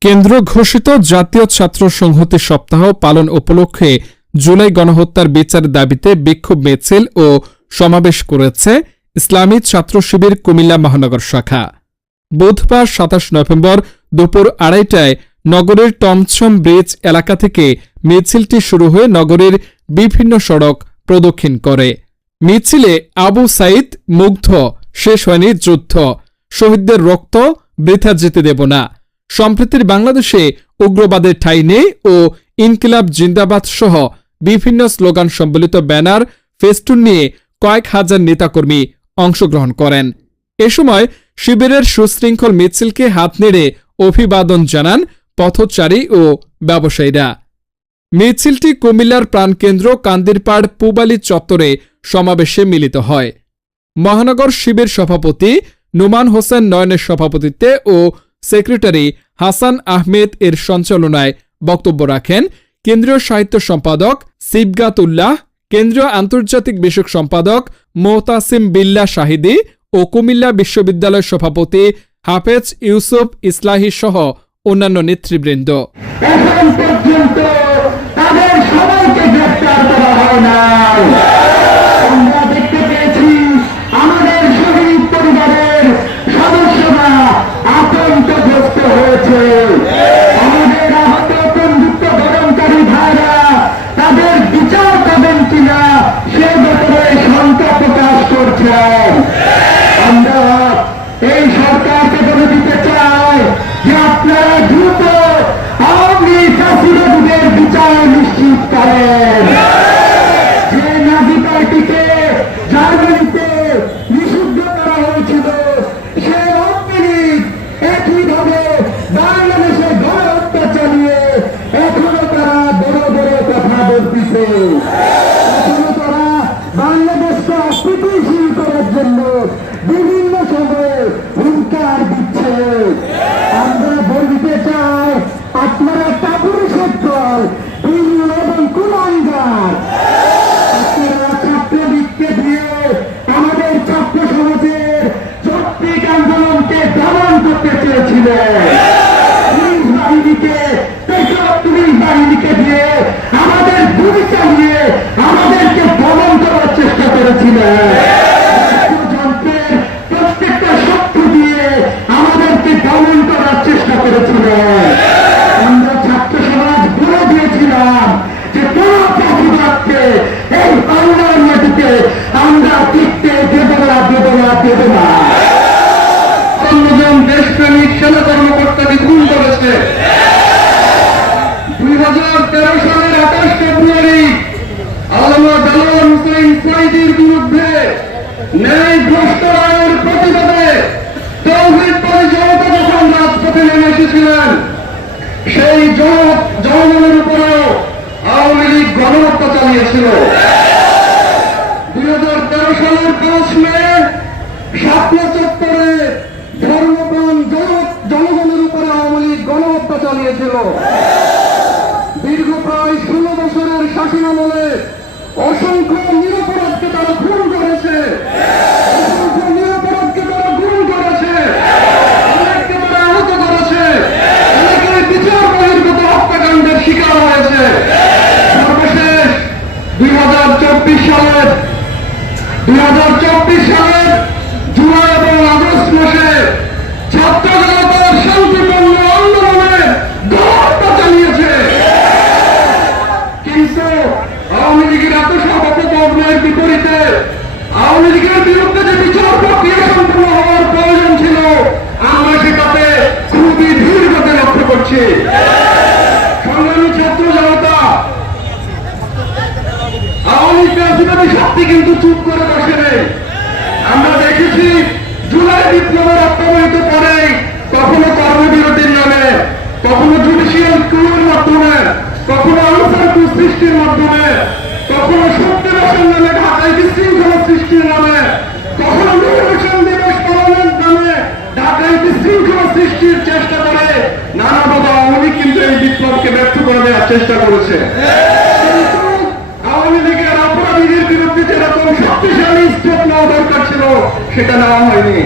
কেন্দ্র ঘোষিত জাতীয় ছাত্র সংহতি সপ্তাহ পালন উপলক্ষে জুলাই গণহত্যার বিচার দাবিতে বিক্ষোভ মিছিল ও সমাবেশ করেছে ইসলামী ছাত্র শিবির কুমিল্লা মহানগর শাখা। বুধবার সাতাশ নভেম্বর দুপুর আড়াইটায় নগরের টমছম ব্রিজ এলাকা থেকে মিছিলটি শুরু হয়ে নগরের বিভিন্ন সড়ক প্রদক্ষিণ করে। মিছিলে আবু সাইদ মুগ্ধ, শেষ হয়নি যুদ্ধ। শহীদদের রক্ত বৃথা যেতে দেব না। সম্প্রতির বাংলাদেশে উগ্রবাদের ঠাঁই নেই ও ইনকিলাব জিন্দাবাদ সহ বিভিন্ন স্লোগান সম্বলিত ব্যানার, ফেস্টুন নিয়ে কয়েক হাজার নেতাকর্মী অংশগ্রহণ করেন। এ সময় শিবিরের সুশৃঙ্খল মিছিলকে হাত নেড়ে অভিবাদন জানান পথচারী ও ব্যবসায়ীরা। মিছিলটি কুমিল্লার প্রাণকেন্দ্র কান্দিরপাড় পুবালি চত্বরে সমাবেশে মিলিত হয়। মহানগর শিবির সভাপতি নুমান হোসেন নয়নের সভাপতিত্বে ও সেক্রেটারি হাসান আহমেদ এর সঞ্চালনায় বক্তব্য রাখেন কেন্দ্রীয় সাহিত্য সম্পাদক সিবগাতুল্লাহ, কেন্দ্রীয় আন্তর্জাতিক বিষয়ক সম্পাদক মোহতাসিম বিল্লা শাহিদি ও কুমিল্লা বিশ্ববিদ্যালয় সভাপতি হাফেজ ইউসুফ ইসলাহি সহ অন্যান্য নেতৃবৃন্দ। না করছেন আমরা এই সরকারকে বলে দিতে চাই যে আপনারা বাংলার মাটিতে আমরা টিকতে দেব না দেব না দেব না অন্যজন দেশপ্রেমিক, সেনা খুন করেছে দুই হাজার তেরো সালের আঠাশ ফেব্রুয়ারি আলমা সাইদির বিরুদ্ধে ন্যায় ভ্রষ্ট প্রতিবাদে তৌহিদ পরিচালিত যখন রাজপথে নেমে এসেছিলেন, সেই জন- জনগণের উপরেও আওয়ামী লীগ গণহত্যা চালিয়েছিল দুই হাজার তেরো সালের পাঁচ মে শাপলা চত্বরে ধর্মপ্রাণ জন- জনগণের উপরে আওয়ামী লীগ চালিয়েছিল দীর্ঘ প্রায় ষোলো বছরের শাসনামলে অসংখ্য নিরপরাধকে তারা খুন করেছে। অসংখ্য নিরপরাধকে তারা খুন করেছে। অনেককে করেছে। শিকার হয়েছে। সর্বশেষ দুই হাজার চব্বিশ সালের দুই হাজার চব্বিশ সালের জুলাই এবং আগস্ট মাসে ছাত্র জনতার শান্তিপূর্ণ আন্দোলনে গণহত্যা চালিয়েছে কিন্তু আওয়ামী লীগের এত সব অপকর্মের বিপরীতে আওয়ামী লীগের বিরুদ্ধে যে বিচার প্রক্রিয়া সম্পূর্ণ হওয়ার প্রয়োজন ছিল, আমরা সেটাতে খুবই ধীর গতি লক্ষ্য করছি। সংগ্রামী ছাত্র জনতা, আওয়ামী প্রার্থীবাদী শক্তি কিন্তু চুপ করে বসে নেই। আমরা দেখেছি, জুলাই বিপ্লবের আক্রমণিত পরে কখনো কর্মবিরতির নামে কখনো জুডিশিয়াল ক্রুয়ের মাধ্যমে কখনো আনসার সৃষ্টির মাধ্যমে কখনো সত্যবাসের নামে ঢাকায় বিশৃঙ্খলা নামে নির্বাচন দিবস পালনের নামে সৃষ্টির চেষ্টা করে নানাভাবে আওয়ামী কিন্তু এই বিপ্লবকে ব্যর্থ করে দেওয়ার চেষ্টা করেছে। আওয়ামী লীগের অপরাধীদের বিরুদ্ধে যেরকম শক্তিশালী স্টেপ নেওয়া দরকার ছিল সেটা নেওয়া হয়নি।